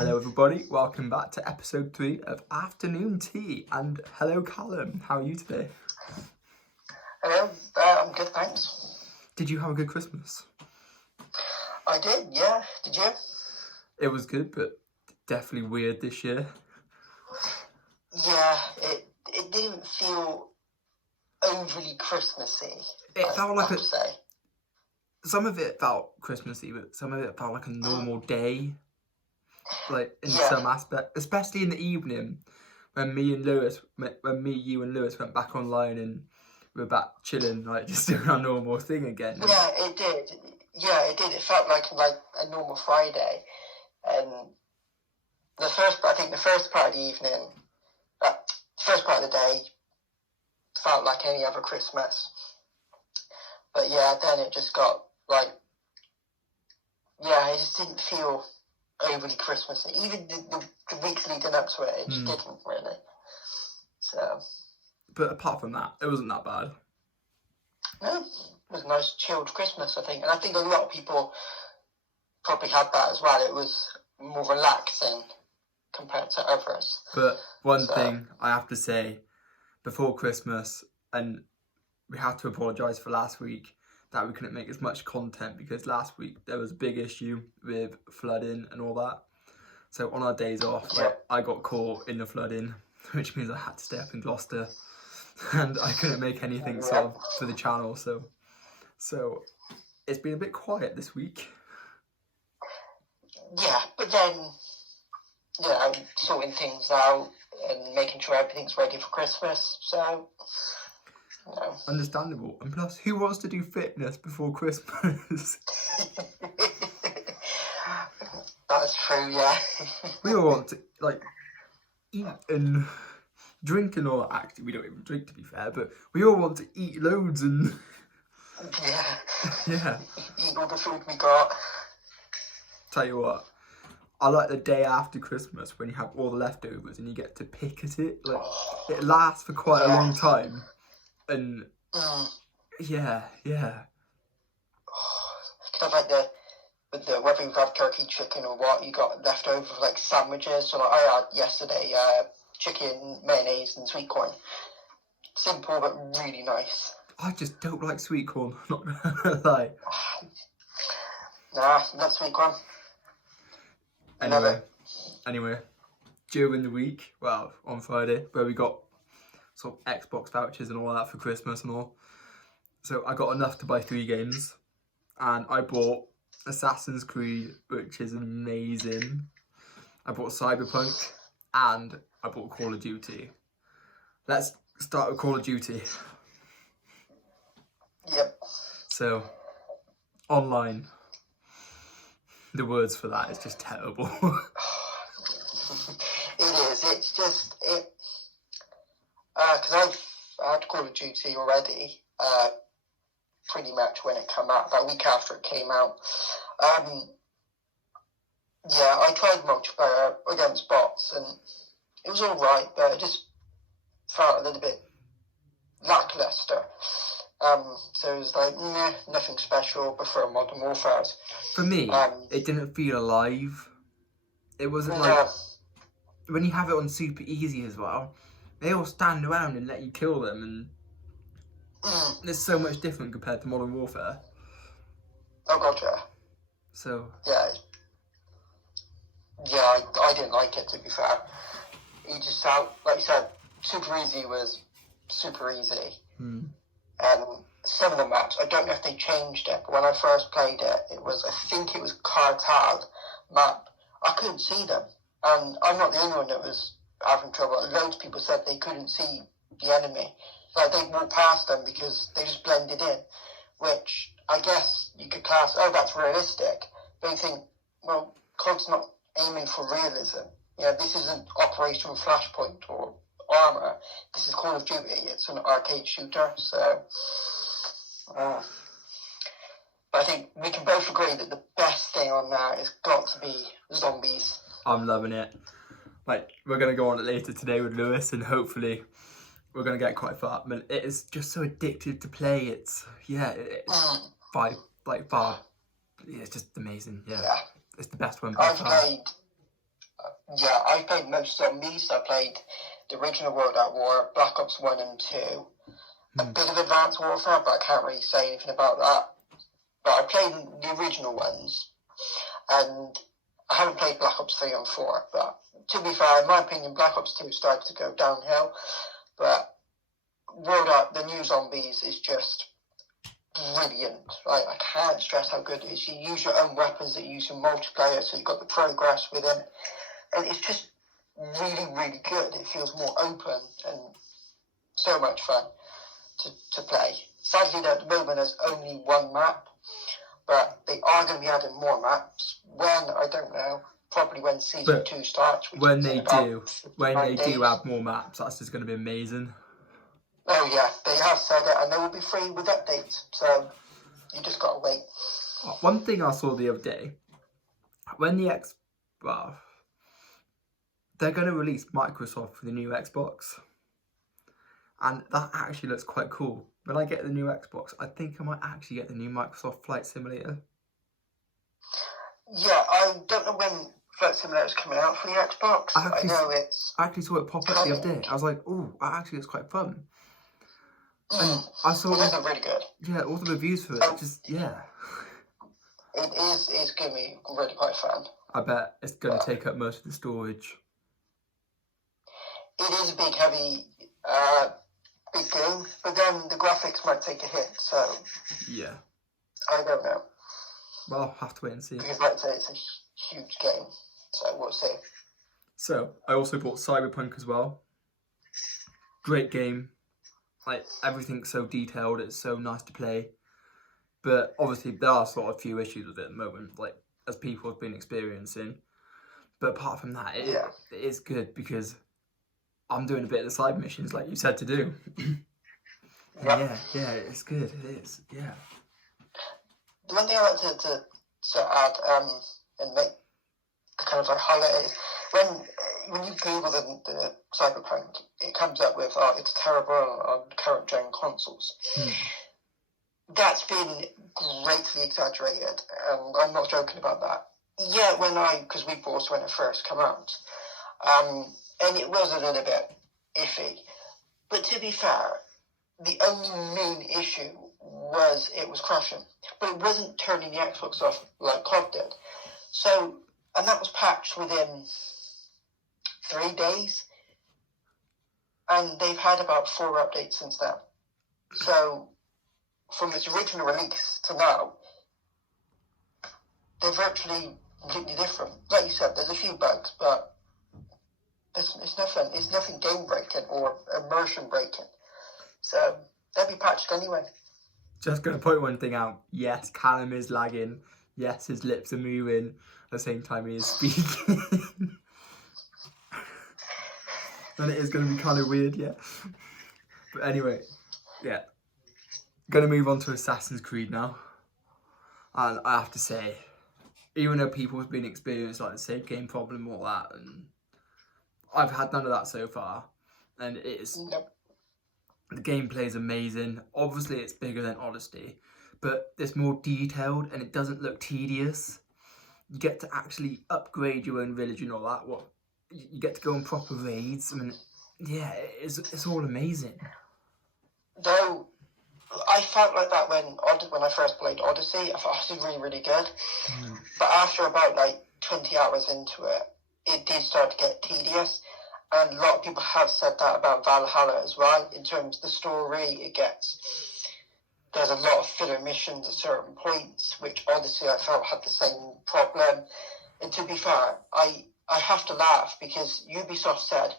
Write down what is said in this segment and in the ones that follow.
Hello everybody, welcome back to episode 3 of Afternoon Tea. And hello Callum, how are you today? Hello, I'm good, thanks. Did you have a good Christmas? I did, yeah. Did you? It was good, but definitely weird this year. Yeah, it didn't feel overly Christmassy. It felt like to say. some of it felt Christmassy, but some of it felt like a normal day. Like in some aspect, especially in the evening when me, you and Lewis went back online and we were back chilling, like just doing our normal thing again. Yeah, it did. Yeah, it did. It felt like a normal Friday, and the first part of the day felt like any other Christmas. But yeah, then it just got it just didn't feel overly Christmassy. Even the weeks leading up to it just didn't really. So. But apart from that, it wasn't that bad. No, it was a nice chilled Christmas, I think. And I think a lot of people probably had that as well. It was more relaxing compared to others. But one thing I have to say, before Christmas, and we have to apologise for last week, that we couldn't make as much content because last week there was a big issue with flooding and all that. So on our days off, I got caught in the flooding, which means I had to stay up in Gloucester, and I couldn't make anything sort of for the channel. So it's been a bit quiet this week. Yeah, but then sorting things out and making sure everything's ready for Christmas. So. No. Understandable. And plus, who wants to do fitness before Christmas? That's true, yeah. We all want to, eat and drink and all that. Actually, we don't even drink, to be fair, but we all want to eat loads and... Yeah. Yeah. Eat all the food we got. Tell you what, I like the day after Christmas when you have all the leftovers and you get to pick at it. It lasts for quite a long time. And yeah. Kind of whether you've had turkey, chicken or what, you got left over for sandwiches. So I had yesterday chicken, mayonnaise and sweet corn. Simple but really nice. I just don't like sweet corn, not gonna lie. Nah, not sweet corn. Anyway, during the week, well, on Friday, where we got sort of Xbox vouchers and all that for Christmas and all. So I got enough to buy 3 games, and I bought Assassin's Creed, which is amazing. I bought Cyberpunk, and I bought Call of Duty. Let's start with Call of Duty. Yep. So, online. The words for that is just terrible. It is. It's just because I've had Call of Duty already, pretty much when it came out, about a week after it came out. I tried multiplayer against bots, and it was alright, but it just felt a little bit lackluster. So it was nothing special, prefer Modern Warfare. For me, it didn't feel alive. It wasn't when you have it on super easy as well, they all stand around and let you kill them, and it's so much different compared to Modern Warfare. Oh god, yeah. So... Yeah, I didn't like it, to be fair. It just felt, like you said, super easy was super easy. And some of the maps, I don't know if they changed it, but when I first played it, I think it was Cartel map. I couldn't see them. And I'm not the only one that was having trouble. Loads of people said they couldn't see the enemy. They walked past them because they just blended in, which I guess you could class, that's realistic. But you think, well, COD's not aiming for realism. This isn't Operation Flashpoint or Armour. This is Call of Duty. It's an arcade shooter, so... but I think we can both agree that the best thing on there has got to be zombies. I'm loving it. We're going to go on it later today with Lewis, and hopefully we're going to get quite far. But it is just so addictive to play. It's it's just amazing. Yeah. It's the best one by far. Yeah, I played most zombies. I played the original World at War, Black Ops 1 and 2, a bit of Advanced Warfare, but I can't really say anything about that. But I played the original ones, and I haven't played Black Ops 3 and 4, but to be fair, in my opinion, Black Ops 2 started to go downhill, but the new Zombies is just brilliant. I can't stress how good it is. You use your own weapons that you use in multiplayer, so you've got the progress with it, and it's just really, really good. It feels more open and so much fun to play. Sadly, at the moment, there's only one map, but they are going to be adding more maps. When, I don't know. Probably when Season 2 starts. Which When is they do add more maps, that's just going to be amazing. Oh yeah, they have said it, and they will be free with updates, so you just got to wait. One thing I saw the other day, when they're going to release Microsoft for the new Xbox, and that actually looks quite cool. When I get the new Xbox, I think I might actually get the new Microsoft Flight Simulator. Yeah, I don't know when Flight Simulator is coming out for the Xbox. I know it's... I actually saw it pop up the other day. I was like, oh, that actually looks quite fun. And I saw... It isn't really good. Yeah, all the reviews for it, It's going to be really quite fun. I bet it's going to take up most of the storage. It is a big, heavy, big game, but then the graphics might take a hit, so... Yeah. I don't know. Well, I'll have to wait and see. Because like I say, it's a huge game, so we'll see. So, I also bought Cyberpunk as well. Great game. Like, everything's so detailed, it's so nice to play. But obviously, there are sort of a few issues with it at the moment, like, as people have been experiencing. But apart from that, it is good because I'm doing a bit of the side missions like you said to do. Yeah, it's good. It is, yeah. The one thing I like to add and make kind of like highlight is when you Google the Cyberpunk, it comes up with it's terrible on current gen consoles. That's been greatly exaggerated, and I'm not joking about that. Yeah, because we bought when it first came out, and it was a little bit iffy. But to be fair, the only main issue was it was crashing, but it wasn't turning the Xbox off like COD did. So, and that was patched within 3 days, and they've had about 4 updates since then. So, from its original release to now, they're virtually completely different. Like you said, there's a few bugs, but it's nothing game breaking or immersion breaking. So they'll be patched anyway. Just going to point one thing out. Yes, Callum is lagging. Yes, his lips are moving at the same time he is speaking. And it is going to be kind of weird, yeah. But anyway, yeah. Going to move on to Assassin's Creed now. And I have to say, even though people have been experiencing like the save game problem or all that, and I've had none of that so far. And it is... Nope. The gameplay is amazing. Obviously, it's bigger than Odyssey, but it's more detailed and it doesn't look tedious. You get to actually upgrade your own village and all that. You get to go on proper raids. I mean, yeah, it's all amazing. Though I felt like that when I first played Odyssey. I thought it was really, really good. But after about 20 hours into it, it did start to get tedious. And a lot of people have said that about Valhalla as well. In terms of the story, there's a lot of filler missions at certain points, which Odyssey I felt had the same problem. And to be fair, I have to laugh because Ubisoft said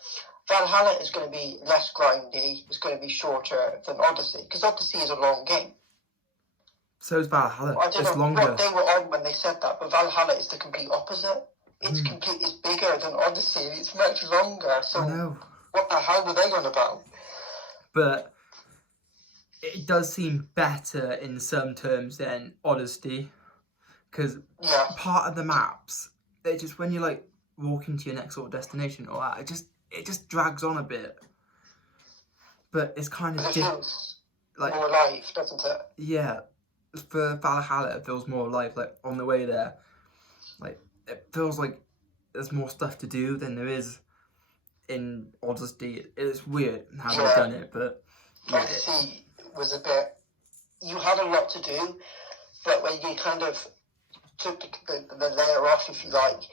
Valhalla is going to be less grindy, it's going to be shorter than Odyssey, because Odyssey is a long game. So is Valhalla. I don't it's know longer. What they were on when they said that, but Valhalla is the complete opposite. It's bigger than Odyssey. It's much longer. So what the hell were they on about? But it does seem better in some terms than Odyssey, because part of the maps, they just when you walk into your next sort of destination or that, it just drags on a bit. But it's kind of more alive, doesn't it? Yeah, for Valhalla, it feels more alive. On the way there, it feels like there's more stuff to do than there is in Odyssey. It's weird how they've Yeah. done it, but yeah, Odyssey was a bit. You had a lot to do, but when you kind of took the layer off, if you like,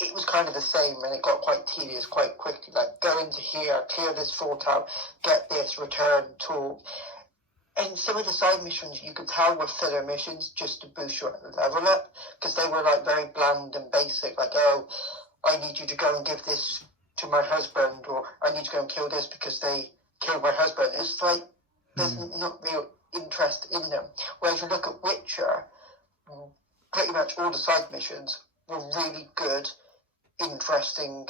it was kind of the same, and it got quite tedious quite quickly. Like, go into here, clear this fort out, get this, return, talk. And some of the side missions you could tell were filler missions just to boost your level up, because they were like very bland and basic. Like, oh, I need you to go and give this to my husband, or I need to go and kill this because they killed my husband. It's like there's not real interest in them. Whereas you look at Witcher, pretty much all the side missions were really good, interesting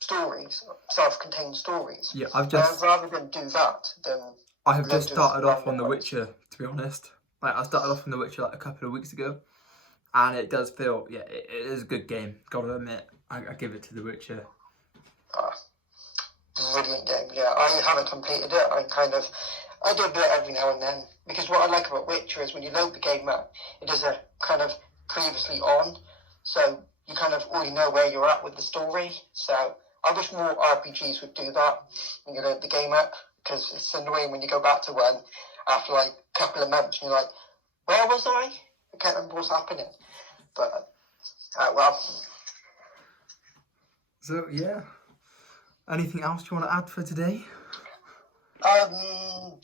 stories, self-contained stories. yeah. I'd rather than do that than I have just loads of started off on random The ones. Witcher, to be honest. Like, I started off on The Witcher like a couple of weeks ago, and it does feel, yeah, it is a good game. Gotta admit, I give it to The Witcher. Brilliant game. Yeah, I haven't completed it. I do a bit every now and then, because what I like about Witcher is when you load the game up, it does a kind of previously on, so you kind of already know where you're at with the story. So I wish more RPGs would do that when you load the game up, because it's annoying when you go back to one after like a couple of months and you're like, where was I? I can't remember what's happening. But well. So yeah, anything else you want to add for today?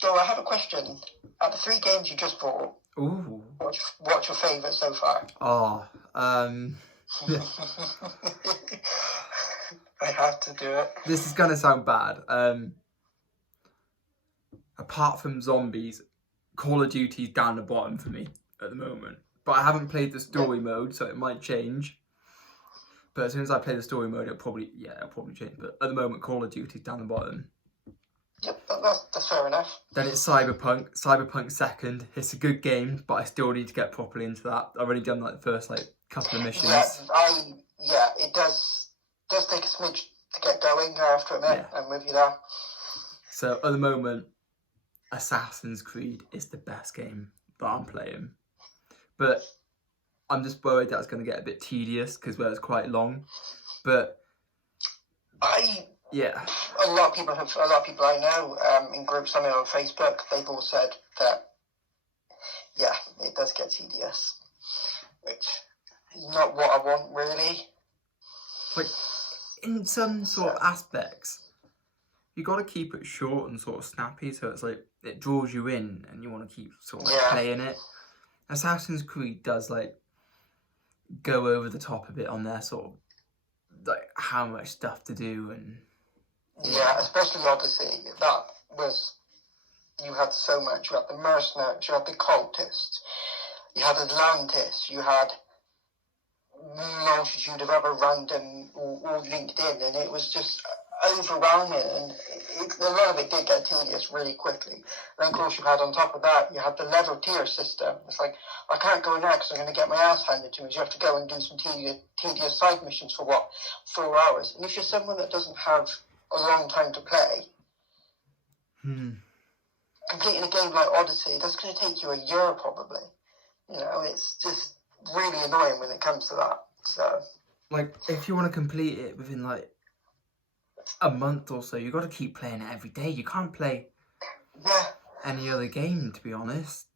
So I have a question. Out of the 3 games you just bought, Ooh. what's your favourite so far? Oh, I have to do it. this is gonna sound bad. Apart from zombies, Call of Duty's down the bottom for me at the moment. But I haven't played the story mode, so it might change. But as soon as I play the story mode, it'll probably change. But at the moment, Call of Duty's down the bottom. Yep, that's fair enough. Then it's Cyberpunk. Cyberpunk second. It's a good game, but I still need to get properly into that. I've already done like the first couple of missions. It does take a smidge to get going, I have to admit. Yeah. I'm with you there. So at the moment, Assassin's Creed is the best game that I'm playing. But I'm just worried that's going to get a bit tedious because it's quite long. But yeah. A lot of people I know in groups I'm in on Facebook, they've all said that, yeah, it does get tedious, which is not what I want, really. Like, in some sort of aspects, you got to keep it short and sort of snappy, so it's like it draws you in and you want to keep sort of playing it. Assassin's Creed does go over the top a bit on their sort of how much stuff to do and especially Odyssey. That was, you had so much. You had the mercenaries, you had the cultists, you had Atlantis, you had multitude of other random all linked in, and it was just overwhelming, and a lot of it did get tedious really quickly. And then, of course, you had on top of that, you had the level tier system. It's like, I can't go now because I'm going to get my ass handed to me. You have to go and do some tedious side missions for 4 hours. And if you're someone that doesn't have a long time to play, completing a game like Odyssey, that's going to take you a year probably. It's just really annoying when it comes to that. So, if you want to complete it within a month or so, you got to keep playing it every day. You can't play any other game, to be honest.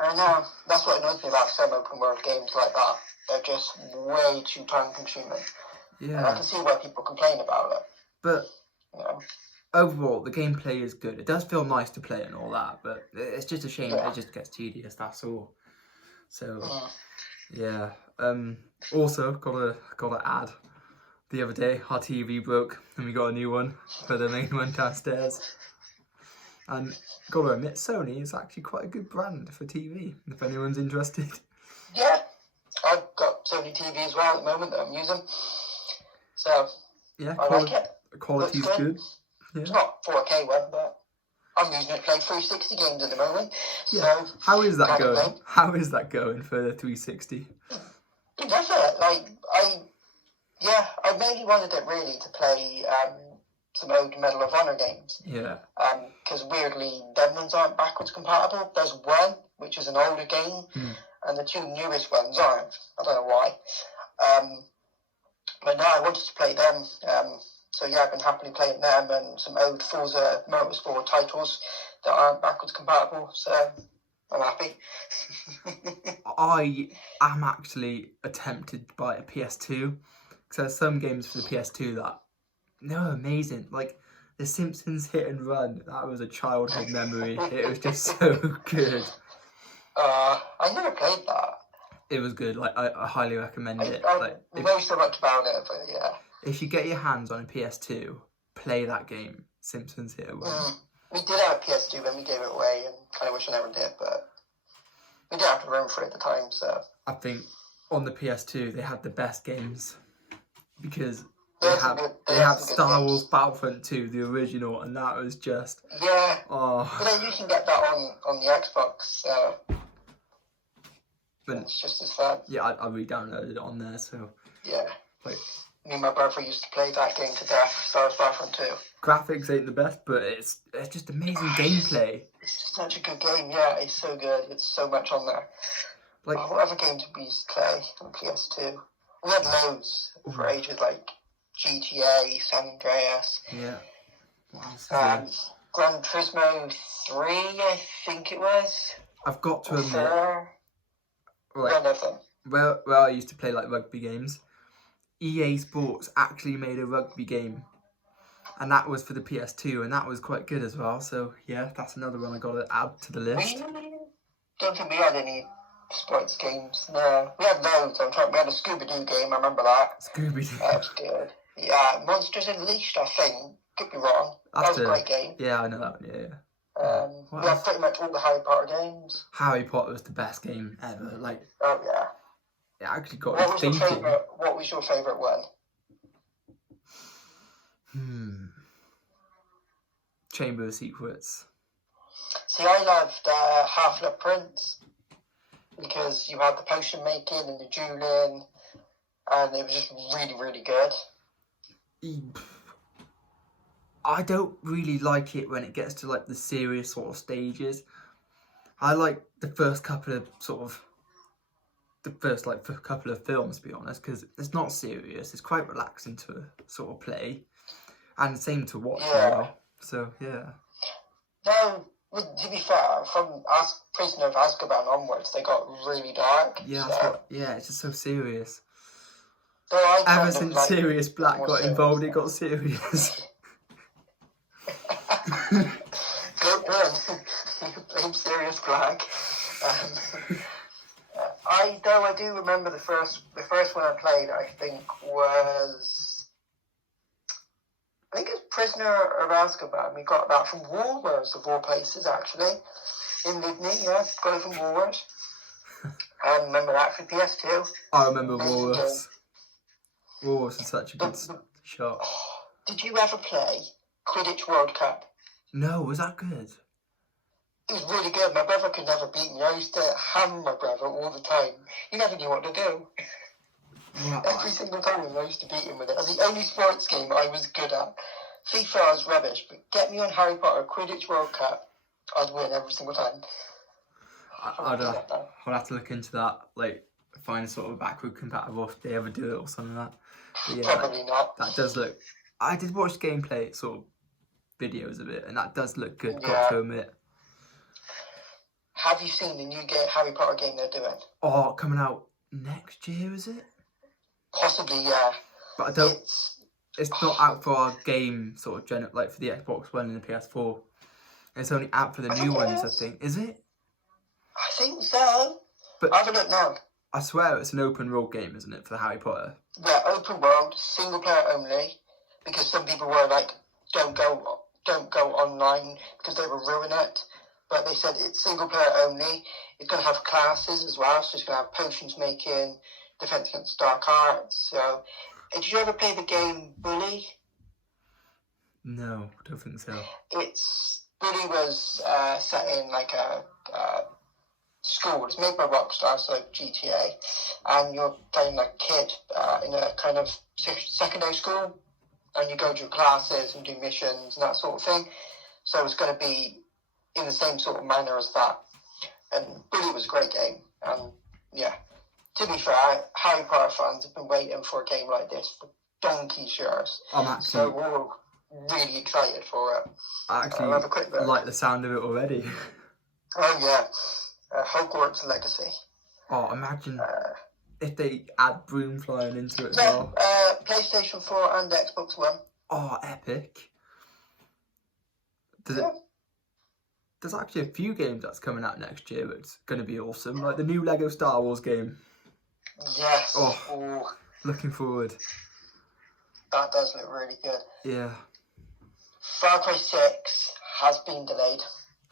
I know. That's what annoys me about some open world games like that. They're just way too time consuming. Yeah. And I can see why people complain about it. But overall, the gameplay is good. It does feel nice to play and all that, but it's just a shame that it just gets tedious, that's all. So, yeah. Also, gotta add, the other day our TV broke and we got a new one for the main one downstairs. And gotta admit, Sony is actually quite a good brand for TV, if anyone's interested. Yeah, I've got Sony TV as well at the moment that I'm using. So, yeah, I like it. Quality's good. Yeah. It's not 4K one, but I'm using it to play 360 games at the moment. Yeah. So, how is that going? How is that going for the 360? It does it. I mainly wanted it really to play some old Medal of Honor games. Yeah. Because weirdly, them ones aren't backwards compatible. There's one, which is an older game, and the 2 newest ones aren't. I don't know why. But now I wanted to play them. So yeah, I've been happily playing them and some old Forza Motorsport titles that aren't backwards compatible. So I'm happy. I am actually tempted by a PS2 because there's some games for the PS2 that they're amazing. Like The Simpsons Hit and Run, that was a childhood memory. It was just so good. I never played that. It was good. Like I highly recommend it. I Like know so much about it, but yeah. if you get your hands on a PS2, play that game, Simpsons Hit and Run. We did have a PS2 when we gave it away, and kind of wish I never did, but we didn't have the room for it at the time, so. I think on the PS2 they had the best games because They they have Star Wars Battlefront 2, the original, and that was just yeah. oh. But then you can get that on the Xbox, so but it's just as fun. Yeah, I re-downloaded it on there, so yeah. Like me and my brother used to play that game to death, Star Wars Battlefront 2. Graphics ain't the best, but it's just amazing gameplay. It's just such a good game, yeah. It's so good. It's so much on there. Like what other games did we used to play on PS2? We had loads for ages, like GTA, San Andreas. Yeah. What else? Gran Turismo 3, I think it was. I've got to admit, 4. One of them. Well, I used to play like rugby games. EA Sports actually made a rugby game, and that was for the PS2, and that was quite good as well. So yeah, that's another one I got to add to the list. Don't think we had any sports games. No, we had loads. We had a Scooby-Doo game. I remember that. Scooby-Doo. That was good. Yeah, Monsters Unleashed. I think. Could be wrong. That was a great game. Yeah, I know that one. Yeah. We had pretty much all the Harry Potter games. Harry Potter was the best game ever. Like. Oh yeah. It actually got me thinking. What was your favourite one? Chamber of Secrets. See, I loved Half-Blood Prince because you had the potion making and the dueling, and it was just really, really good. I don't really like it when it gets to like the serious sort of stages. I like the first couple of couple of films, to be honest, because it's not serious. It's quite relaxing to sort of play, and the same to watch as well. So yeah. No, to be fair, from Prisoner of Azkaban onwards, they got really dark. Yeah, so. It's just so serious. So ever since Sirius Black got involved, it got serious. Good one. Blame Sirius Black. I do remember the first one I played. I think it's Prisoner of Azkaban. We got that from Woolworths, of all places, actually, in Lydney. Yeah, got it from Woolworths. I remember that for PS2. I remember Woolworths. Woolworths is such a good shop. Did you ever play Quidditch World Cup? No, was that good? It was really good. My brother could never beat me. I used to hammer my brother all the time. He never knew what to do. Yeah. Every single time I used to beat him with it. It was the only sports game I was good at. FIFA I was rubbish, but get me on Harry Potter Quidditch World Cup, I'd win every single time. I'll have to look into that, like find a sort of backward compatible if they ever do it or something like that. But yeah, probably not. That does look. I did watch gameplay sort of videos of it, and that does look good. Yeah. Got to admit. Have you seen the new Harry Potter game they're doing? Oh, coming out next year, is it? Possibly, yeah. But I don't. It's not out for our game sort of like for the Xbox One and the PS4. It's only out for the new ones, I think. Is it? I think so. But I have a look now. I swear it's an open world game, isn't it, for the Harry Potter? Yeah, open world, single player only. Because some people were like, don't go online because they will ruin it. But they said it's single player only. It's going to have classes as well, so it's going to have potions making, defense against dark arts. So, did you ever play the game Bully? No, I don't think so. Bully was set in like a school. It's made by Rockstar, so GTA, and you're playing like a kid in a kind of secondary school, and you go to classes and do missions and that sort of thing. So it's going to be in the same sort of manner as that. And Bully was a great game, and yeah, To be fair, Harry Potter fans have been waiting for a game like this for donkey's years. So we're all really excited for it. I actually have a quick look. like the sound of it already. Oh yeah, Hogwarts Legacy. Oh, imagine if they add broom flying into it as Yeah, well. PlayStation 4 and Xbox One. Oh, epic. There's actually a few games that's coming out next year that's going to be awesome. Like the new Lego Star Wars game. Yes. Oh, looking forward. That does look really good. Yeah. Far Cry 6 has been delayed.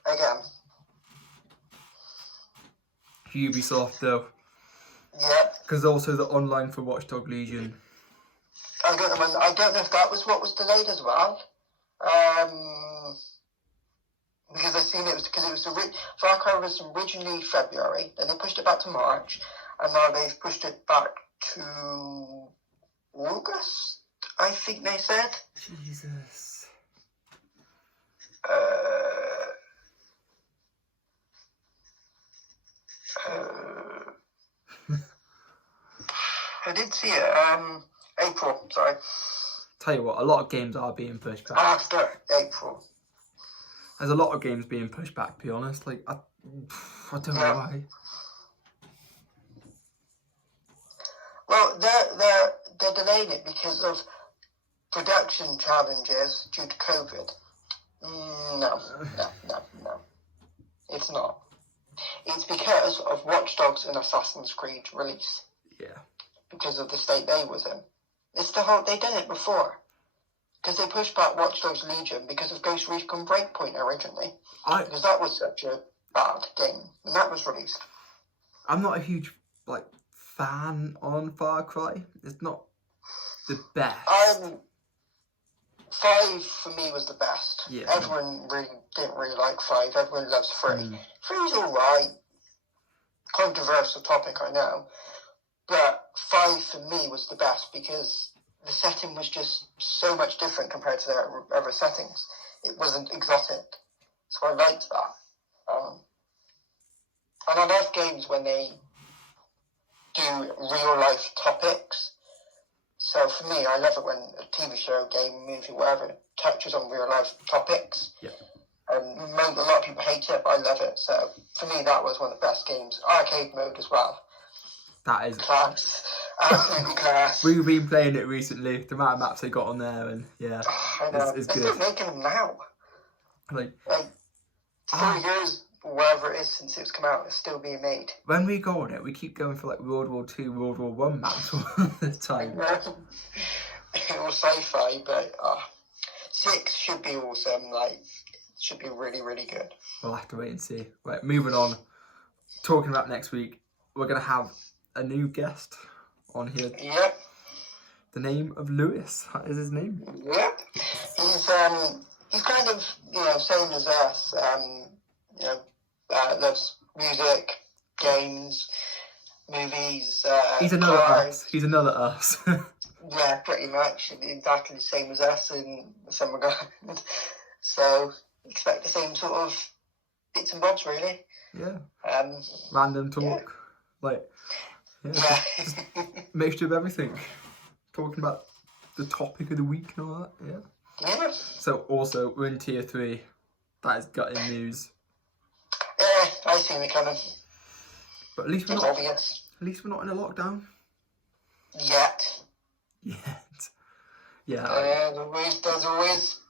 Again. Ubisoft though. Yeah. Because also the online for Watch Dogs Legion. I don't know if that was what was delayed as well. Because I seen it was Far Cry was originally February, then they pushed it back to March, and now they've pushed it back to August, I think they said. Jesus. I did see it. April, sorry. Tell you what, a lot of games are being pushed back. After April. There's a lot of games being pushed back, to be honest. Like, I don't know why. Well, they're delaying it because of production challenges due to COVID. No. It's not. It's because of Watch Dogs and Assassin's Creed release. Yeah. Because of the state they was in. It's the whole. They did it before. Because they pushed back Watch Dogs Legion because of Ghost Recon Breakpoint originally. Because that was such a bad game. And that was released. I'm not a huge fan on Far Cry. It's not the best. 5 for me was the best. Yeah. Everyone didn't really like 5. Everyone loves 3. 3's alright. Controversial topic, I know. But 5 for me was the best because the setting was just so much different compared to their other settings. It wasn't exotic. So I liked that. And I love games when they do real life topics. So for me, I love it when a TV show, game, movie, whatever, touches on real life topics. Yeah. And a lot of people hate it, but I love it. So for me, that was one of the best games. Arcade mode as well. That is class. Absolutely class. We've been playing it recently. The amount of maps they got on there, and yeah, I know. it's They're good. still making them now. Like 4 years, whatever it is since it's come out, it's still being made. When we go on it, we keep going for World War II, World War One maps all the time. It was sci-fi, but 6 should be awesome. Should be really, really good. We'll have to wait and see. Right, moving on. Talking about next week, we're gonna have a new guest on here. Yep. The name of Lewis. That is his name. Yep. He's kind of same as us. Loves music, games, movies. He's another cars. us. He's another us. Yeah, pretty much. Exactly the same as us in some regard. So expect the same sort of bits and bobs, really. Yeah. Yeah. Random talk. Yeah. Mixture of everything. Talking about the topic of the week and all that. Yeah. Yeah. So also we're in tier 3. That is gutting news. Yeah, I see it coming. But at least we're It's not. obvious. At least we're not in a lockdown Yet. yet. Yeah. There's always,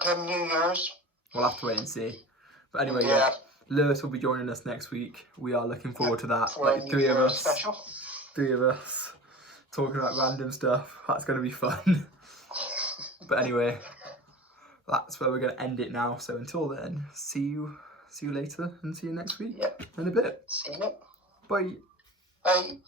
come New Year's. We'll have to wait and see. But anyway, Yeah. Lewis will be joining us next week. We are looking forward to that. For a New Year's special. 3 of us talking about random stuff. That's going to be fun. But anyway, that's where we're going to end it now. So until then, see you later and see you next week. Yep. In a bit. See you. Bye. Bye.